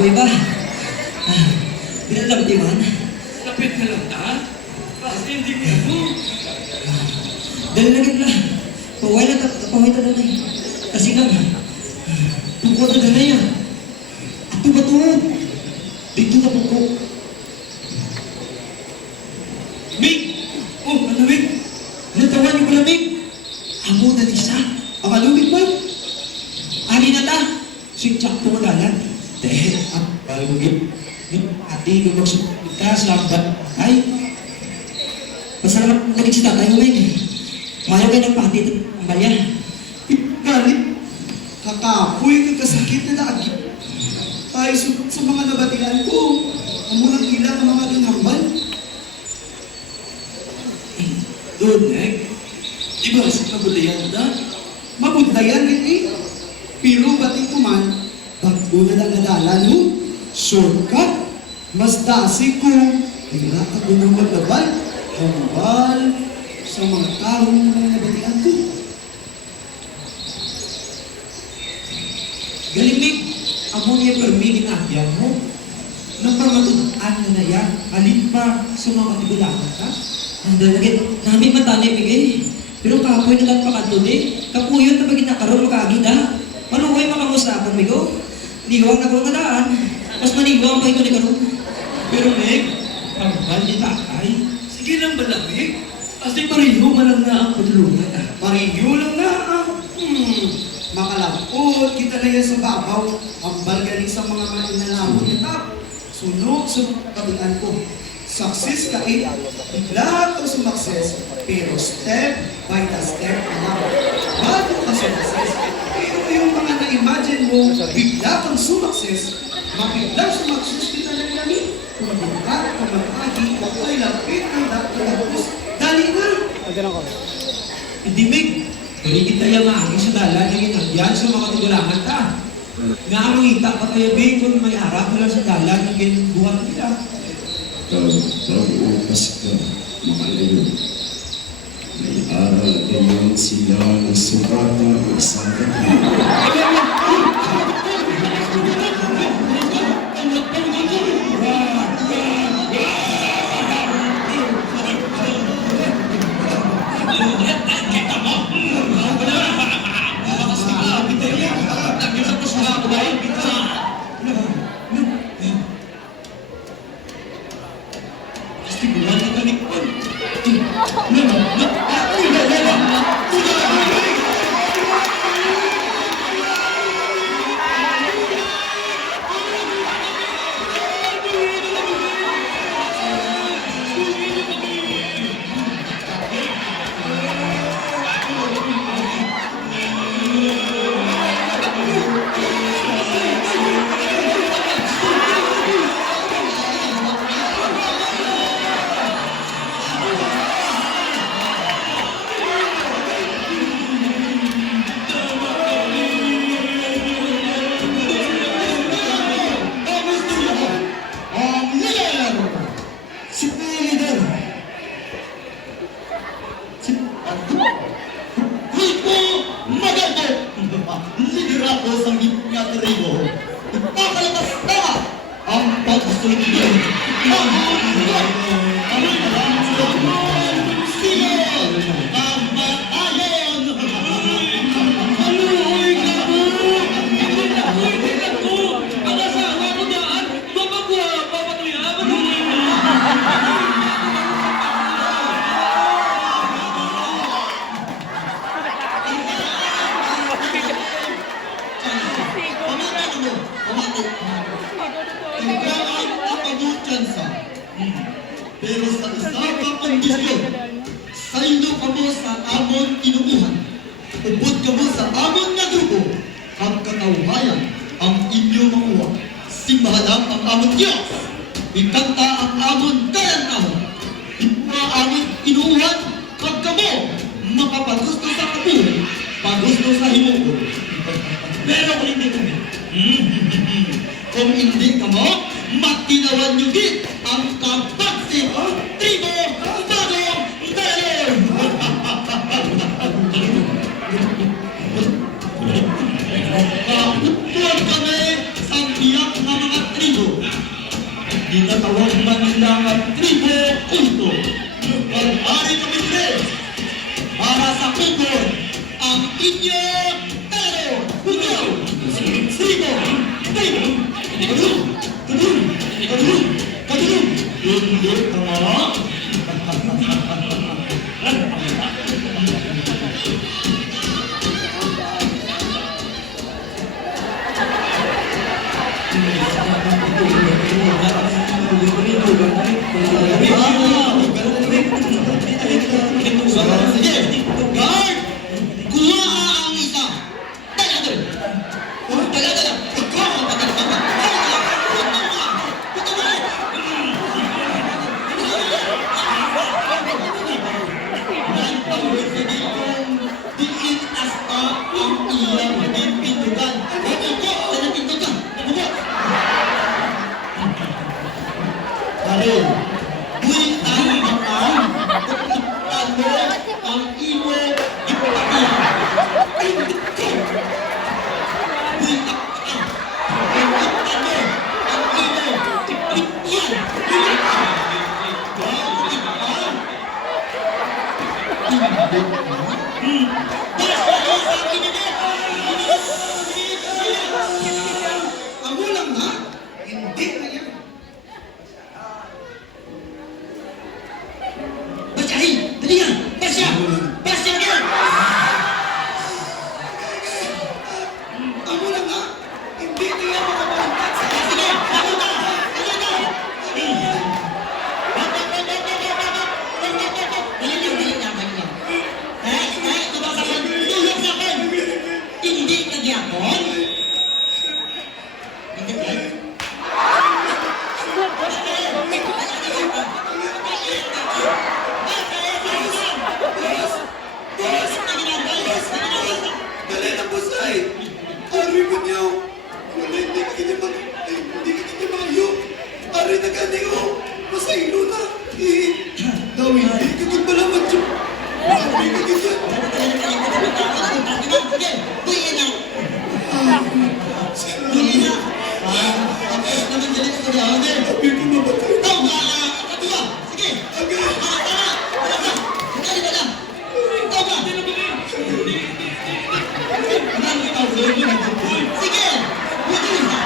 kapoy ba? Pinalam di man? Lapit ka lang ta? Kasi hindi ko ako. Dali na gitla. Paway na na eh. Kasi nga, tungkol na dala yan. Ato ba to? Dito na po ko. Mig! Oh, ano Mig? Natawan niyo pala Mig? Amo na ni siya. Ang alumig ba? Ari na ta. Sintsak po magalan. Dahil ang balugit. Ati ko magsumika sa lambat. Ay, pasalamat ulit si tatay mo Mig. Mayo kayo ng pati ang balya. Galit. Kakapoy ka kasakit na naagit. Ay, sugot sa mga nabatian ko. Amunang ilang ang mga linghambal. Doon, Nek. Di ba sa kabulayan mo na? Mabudlayan din eh. Pero bating ko man, bago na nagadalan mo, shortcut, mas dasi ko, kaya ka doon ang maglabal, hambal, sa mga taong mga nabatian ko. Galimig, amo niya permi ginagyan mo. Nang parmatutaan na yan, alin pa sa mga katigulangan ka? Ang dalagit, namin matanay bigay. Pero kapoy na lang pakatun eh. Kapuyon na pag inakaroon makagid ha. Manuhoy makamustapan migo. Liwang na kong nadaan. Mas maniwang pa ito ni karoon. Pero, Nek, ang mahal ni tatay, sige lang malamig. Kasi pariho man lang na ang patulungan. Pariyo lang na ang makalapot, kita na yan sa babaw. Ang balgaling sa mga mainalamo kita. Sunog sa mga kabilan ko. Success ka eh. Bigla ka sumakses, pero step by the step na. Bago ka sumakses, pero yung mga na-imagine mo, bigla kang sumakses, mabigla sumakses kita ng lamin. Kung bigla ka mag-agi, ay lapit ang tapos. Dali na! Hindi Mig, dali kita yung maagi sa dalan ng inagyan sa mga katigulangan ka. Naamangita pa tayo Bing kung may harap na lang sa dalan ng ginubuhan kita. Pag-uupas ka, makalayo. May aral din sila na sukata o isang Tigulan ka ni Kon. Liderato sa gitna tribo. Ipapalatas na ang pagsusunod. Sino ang matayon? Aluhoy ka mo! Aluhoy ka ko! Ang asawa mo daan, mapagwa, papatuya, maluhoy mo! Pero sa isa ka kondisyon, saindo ka mo sa amon inuuhan. Ubod ka mo sa amon nga grupo, ang katauhayan ang inyo makuha. Simbahan ang amon Diyos, ikanta ang amon kayan-ahon. Ipura amon inuuhan, kag kamo, makapagusto sa kabuhay, pagusto sa himuko. Pero kung hindi kami, kung hindi ka mo, matinawan nyo din ang kapagsip tribo bagong dahil. Kaupon kami sa biyak na mga Apukon ang inyong talo. Hugaw! Sigo! Tayo! Kadun! Kadun! Kadun! Kadun! Hindi tama! Sige! Guard! Kuha ang isa! Tagadol! Tagadol! Ikaw ang tagadol! Diin asta ang iyang naging pintugan. Nabuko! Sa pintugan! Nabuko! Karel, buwing tayo naman, ano ang imo ipapakita? Pindot ko! Buwing tayo, ano ang imo ipapakita? Amo lang na? Hindi na yan. Basahin! Dali yan! Basa! Basa ka! Amo lang na? Hindi na yan mga bangkat. Sige! Ako na! Ako na! Dali lang! Dahil, tumasakan! Tulog sa akin! Hindi ka gyapon? Hindi ka? Dali na po, Sai. Ari ko niyo. Wala, hindi ka kanya hindi ka kanya mayo. Ari na ka niyo. Masaylo na. Daw, hindi ka kanya pala madyo. Ari ka kanya. Sige! Buhay na! Buhay na! Tapos naman galit ko na ako. Sabi ko mabatay. Ikaw ba? Katuwa! Sige! Agad. Tara! Tara! Dali na lang! Ikaw ba? Sige! Buhay na!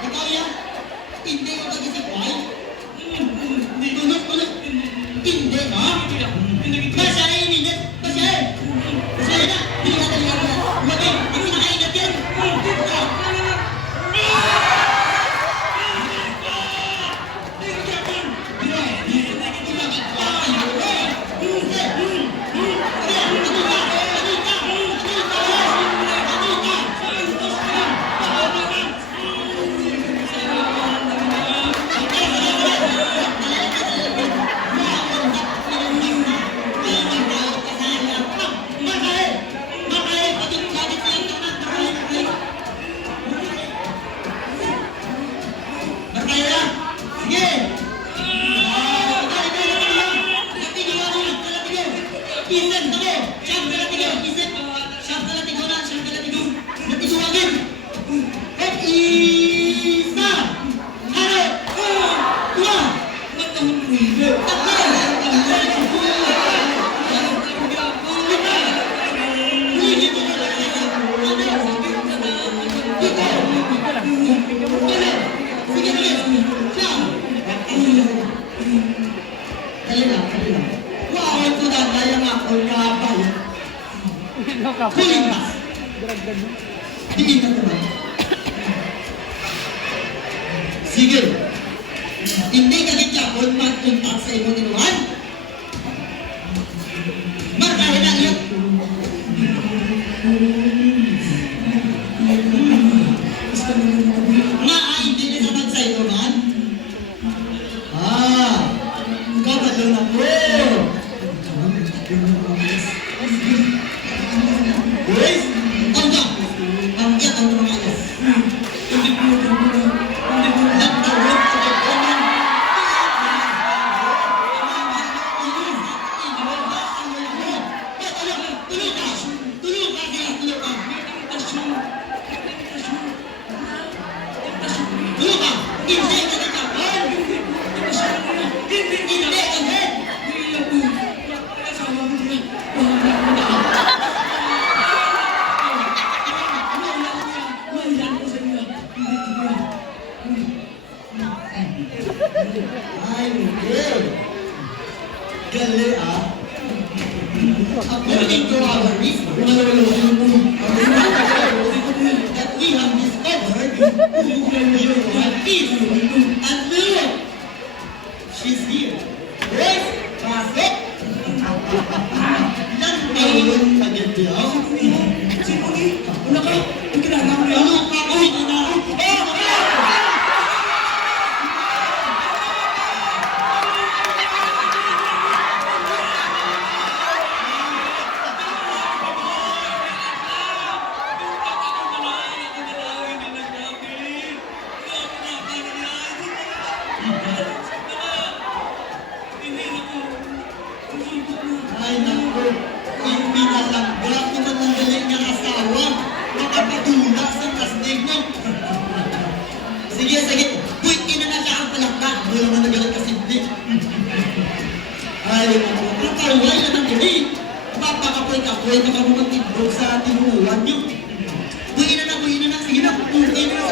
Ikaw yan? Hindi ko nagisip, boy. Tulog. Hindi, ha? Basahin, minit. Basahin. Basahin na. Hindi ka talaga na. Lagay. Hindi na kaingat yan. Wow, ito na kaya nga ako nakabay. Kuling na. Hindi ka naman. Sige. Hindi ka gitapon magtuntak sa imong inuwan. Markahin ang iyong. Nga ay hindi ka naman sa inuwan. Ikaw ba doon ako? Uy! Tanda! Ang iyat ang mga alas. Nagtawag sa pagkaman Hindi ka nagkakon! Hindi kasi! Ay, hindi! Gali ah! According to our research, that we have discovered your wife is and look! She's here! Yes! Pasok! Ilan taon pagkatiyaw? Sino ni? Wala ka? Ang kilala mo yan? Ano ka ko? Ito na! Ay, naku! Ang pinalangga ko man ng galing ng asawa. Makapatula sa kasnig mo. Sige, sige. Buwit ina na siya ang palangga. Hindi naman nagaling kasimple. Ay, naku. Ang karuway na ng galing. Papakapoy-kapoy na ka mo magtindog sa tinuuan niyo. Buwit na. Sige na. Buwit na na.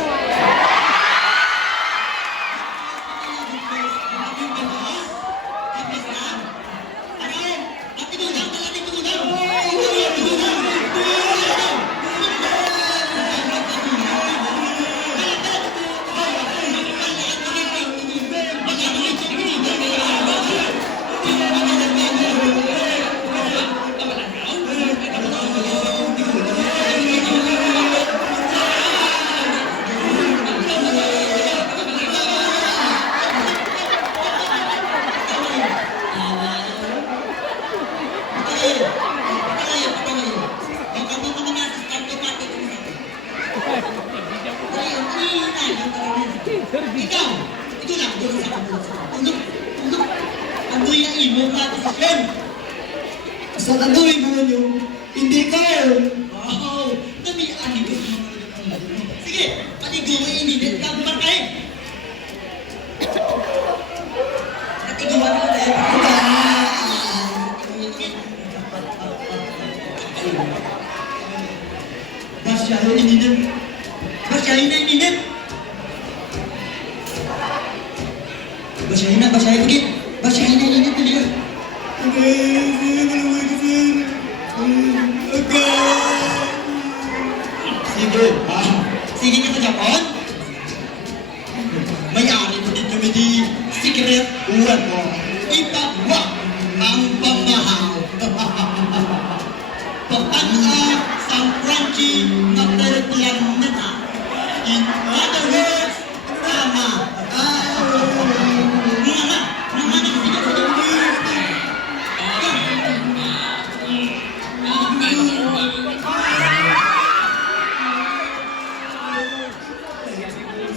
Ikaw lang, doon sa tulog. Ang duya imo ka sa akin. Sa tanduin mo yung hindi ka Wow, dami ani ko sa mga. Sige, paligo mo inibit ka bumakay. Katiguan mo na. Basyahin inibit. Basyahin na inibit. Basahin na ulit. Basahin na ulit ulit. Sige. Sige ka sa Japon? May-ari mo din kami di secret uwan mo. Ipagwa ang pamahal. Pagkanta sa crunchy na planeta. In other words, tama.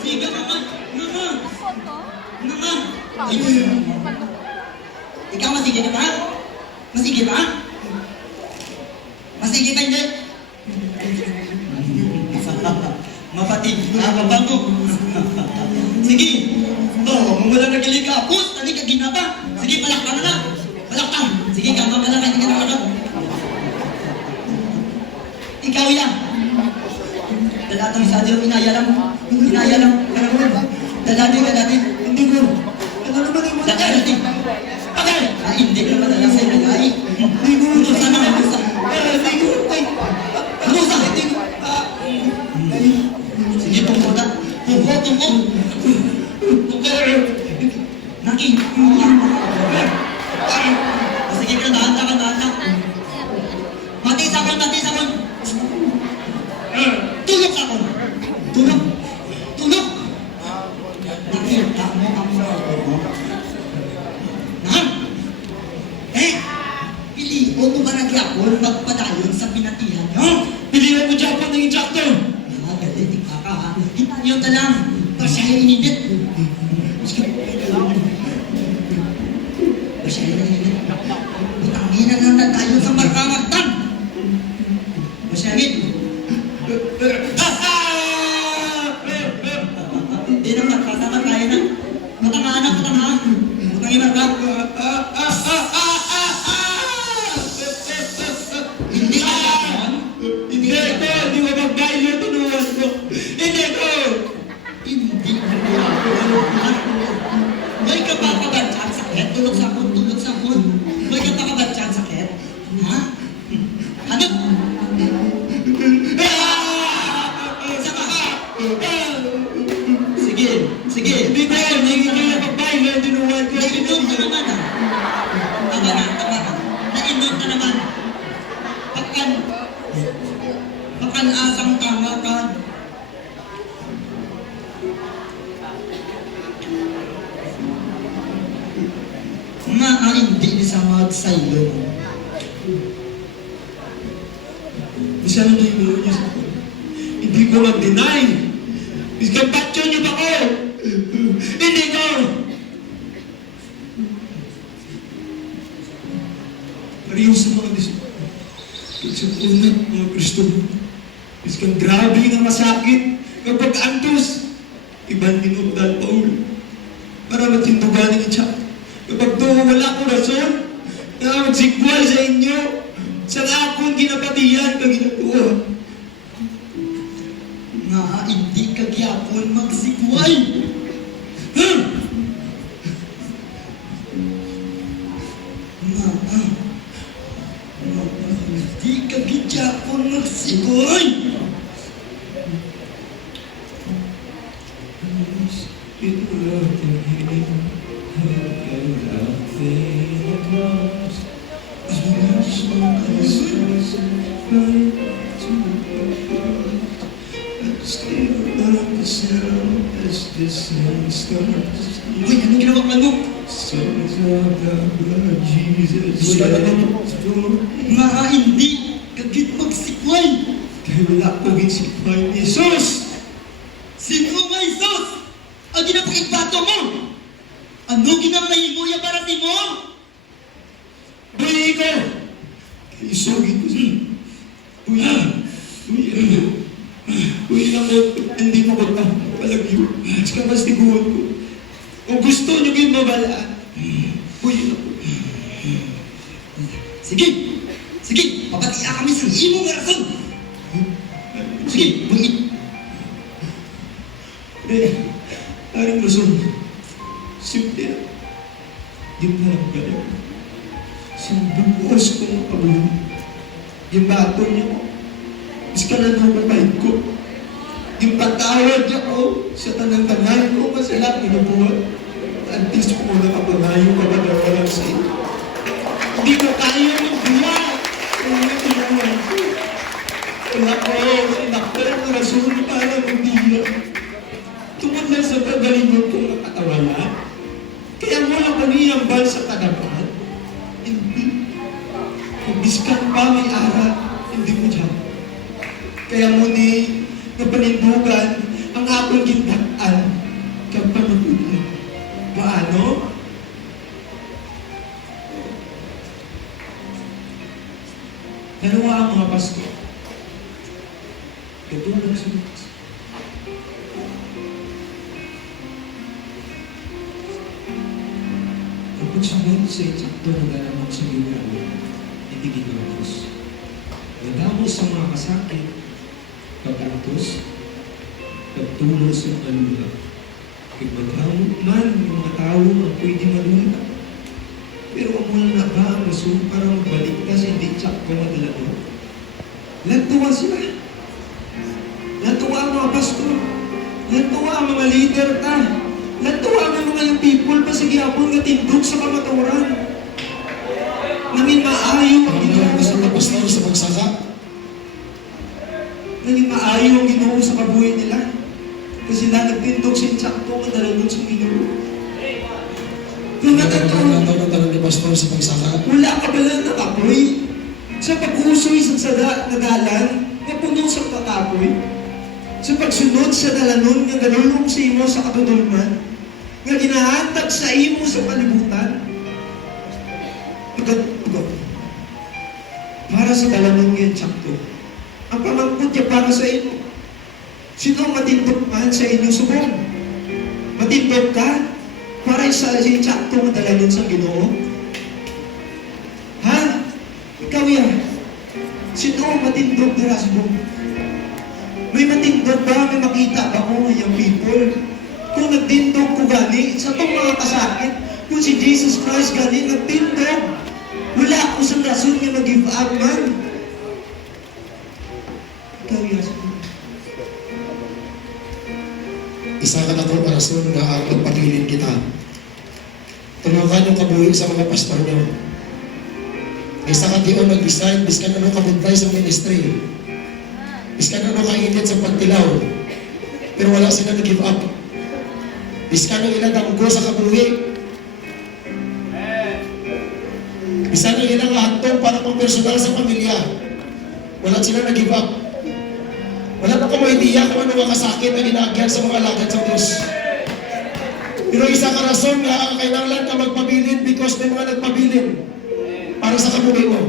Sige naman. Ikaw masige ka ba? Masige ba? Masige ka hindi? Mapatig na kabango. Sige. Wala na galing ka. Pus, tali ka ginaba. Sige, palakpan na lang. Palakpan. Sige, kama ka lang. Hindi ka nakalap. Ikaw yan. Dalatang sa Diyo, inaya lang. Dalati. Hindi ko. Ano naman yung mga dalati? Pagay! Hindi ka madala sa inayay. Hindi ko. Manusa na, manusa. Hindi ko. Manusa. Sige, tungkol na. Tungkol. Naki. Sige ka, dahan. Mati sa kon. Tulog sa kon. Tulog. Nakita mo ang mga mo. Nahan? Piliho mo ba nagyapon magpadayon sa pinatihan nyo? Pilihan mo Japon ng injector! Galit, ika ka ha. Hintayo ka lang. Basahin inibit. Basahin na inibit. Butanginan lang na tayo sa markamagtan. Basahin. Hindi naman, kasama tayo ina ka. Hindi ka ganon? Hindi ko, hindi ko mag-bailo, tinuwan ko. Hindi ko! Hindi ka may kapakabat ang sakit? Tulog sa akon, tulog sa akon. May kapakabat ang sakit? Ha? Ano? Isa ka? Sige, sige. Hindi ko, hindi ko mag-bailo, tinuwan ko. Nainom ka naman ah. Tama na, tama na. Nainom ka naman. Pakan-asang tama ka. Nga hindi ni sa magsaylo. Bisa na yung meron niya sa akin. Hindi ko mag-deny. Bisa patyo niyo ba ko? Hindi ko! Pariyo sa mga disipulo. Sa unat mga Kristo. Bisa grabe nga masakit. Kapag antos, ibang minutad pa ulo. Para matindugan niya siya. Kapag doon wala ko rason, na magsigwal sa inyo, sa akong ginapatiyan ka ginatuwa. Nga hindi ka gyapon magsikway. Ha? Nga hindi ka gyapon magsikway. Uy, anong ginawa ka mo? Nga hindi ka magsikway. Kaya wala ko ginsikway ni Jesus! Sino nga Isos? Ang ginapakitbato mo? Ano ginamahimo ya para si mo? Buhay ko! Isugin ko siya. Buhay. Buhay na ko. Hindi mo ko palagyo. Saka mas tiguan ko. Kung gusto nyo yung mabalaan, buhay na ko. Sige! Sige! Papatiya kami sa imo nga rason! Sige! Buhit! Aring rason. Simple na. Yung parang gano'n. Sa bubuos kong pagulong. Yung bato niya ko. Mas ka na nung kapahit ko. Yung patawad niya ko sa tanang-tanay ko kasi lahat nilubuhan. At least ko na kapanayo ka ba na walang sa ito. Hindi ko kaya magbuhat. Kung natulungan ko. Wala ko. Naktaran na rason para magdiyan. Tungkol lang sa pagalingon kong nakatawanan. Kaya wala ko niyang bal sa tanapan. Hindi. Kung biskan pa may ara, hindi mo dyan. Kaya muni, napanindugan ang akong gintaan kang panutunan. Paano? Dalawa ang mga pasto. Katulad sa Diyos. Kapag sunod sa itsakto na galamang sa libro, hindi ginagos. Nadamos sa mga kasakit, pag-antos, pagtulos sa kalula. Kagmadamot man ng mga tao ang pwede malula. Pero amo na ba ang rason para magbalik ka sa hindi tsakto madala mo? Lantuwa sila. Lantuwa ang mga pastor. Lantuwa ang mga leader ta. Lantuwa ang mga yung people pa sa gihapon nga tindog sa kamaturan. Nangin maayo ang ginoo sa pastor sa pagsasa. Nangin maayo ang ginoo sa kabuhay nila. Kasi sila nagtindog sa insakto nga nalagod sa ginoo. Kung natatawa, Tanong ni pastor sa pagsasa. wala ka pala nakapoy. Sa pag-usoy sa nagalan, nga puno sa pakapoy. Sa pagsunod sa dalanon, nga ganulong sa imo sa katutulman, nga ginahatag sa imo sa kalibutan. Pagkatugo. Para sa dalanon nga tsakto. Ang pamangkot niya para sa imo. Sino ang matindog man sa inyo subong? Matindog ka? Para sa insakto nga dalagon sa Ginoo? Ha? Ikaw yan? Sino ang matindog na rasbo? May matindog ba? May makita ba ko ngayong people? Kung nagtindog ko gani, sa itong mga kasakit, kung si Jesus Christ gani nagtindog, wala ako sa rason nga mag-give up man. Ikaw yan. Isa ka na ito rason na ang pagpilin kita. Tumakan yung kabuhi sa mga pastor niyo. Isa ka diyon mag-design, biskan ano kabuntay sa ministry. Biskan ano kainit sa pagtilaw. Pero wala sila nag-give up. Biskan ang ilang damgo sa kabuhi. Biskan ang ilang hatong para pang personal sa pamilya. Wala sila nag-give up. Wala na kamo idea kung ano mga kasakit na ginagyan sa mga alagad sa Diyos. Pero isa ka rason nga ang kailangan ka magpabilin because may mga nagpabilin para sa kabuhi mo.